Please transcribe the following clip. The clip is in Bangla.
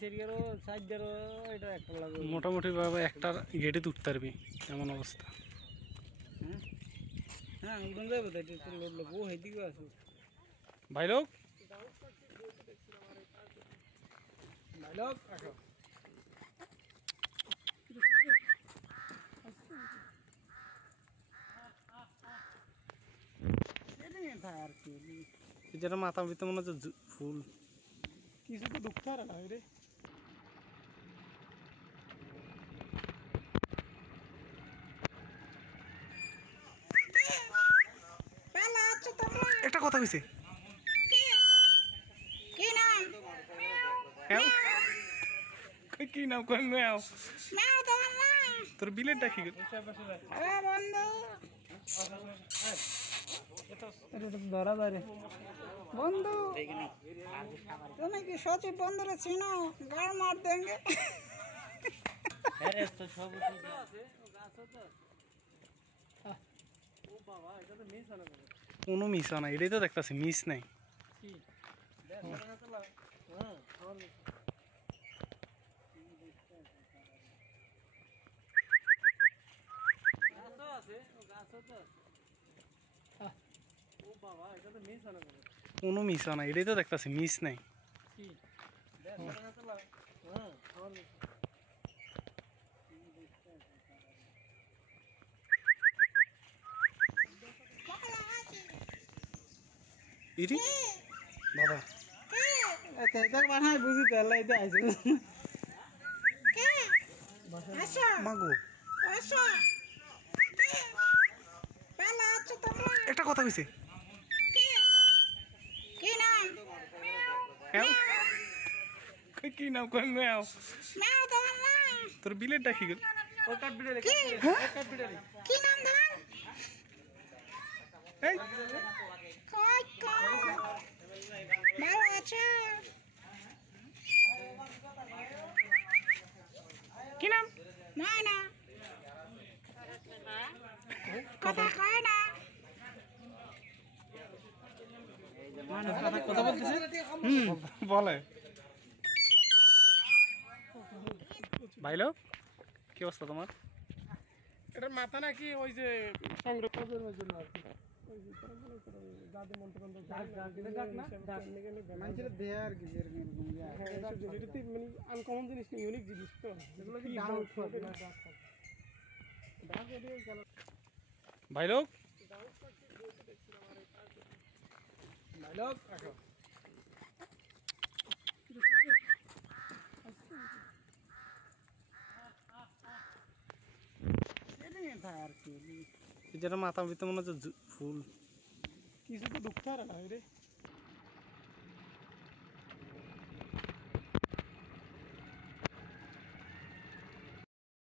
সেরিয়ারও সাইডেরও এটা একটা লাগবে মোটামুটি ভাবে একটা গেটে উঠতে পারবি এমন অবস্থা। হ্যাঁ হ্যাঁ উঠুন যাবে তাই একটু লোড লোক ও হেদিকে আসো ভাই লোক ভাই লোক আসো আর কি যেটা মাথা ভিতরে মনে হচ্ছে ফুল কিছু তো ঢুকতে পারে না রে একটা কথা কইছে কি নাম? কি নাম কোন মেও নাও তোমার নাম? তোর বিলেটটা কি ও বন্ধু ধরা যায় রে বন্ধু তুমি কি সচিব বন্ধুরে চিনো? গাড় মার দেঙ্গে কোনো মিস হয় না, এটাই তো দেখতেছি মিস নাই। কোনো মিস হয় না, এটাই তো দেখতেছি মিস নাই। ইরি বাবা বানাই বুঝি তাহলে এটা আইছে আসো মাগো আসো পালা আছো তোমরা? একটা কথা কইছে কি নাম? কি নাম কোন মেও নাও তোমার নাম? তোর বিলেটটা কি কি কি নাম তোমার? এই কই কই ভালো আছো? কি নাম নয় না কথা কয় না কথা বলতেছে বলে ভাই লোক কি অবস্থা তোমার? এটার মাথা নাকি ওই যে সংরক্ষণের জন্য আর কি আনকমন জিনিস ইউনিক জিনিস তো ভাই লোক আর কি যেটা মাথা ভিতরে মনে হচ্ছে ফুল কিছু তো ঢুকতে পারে না রে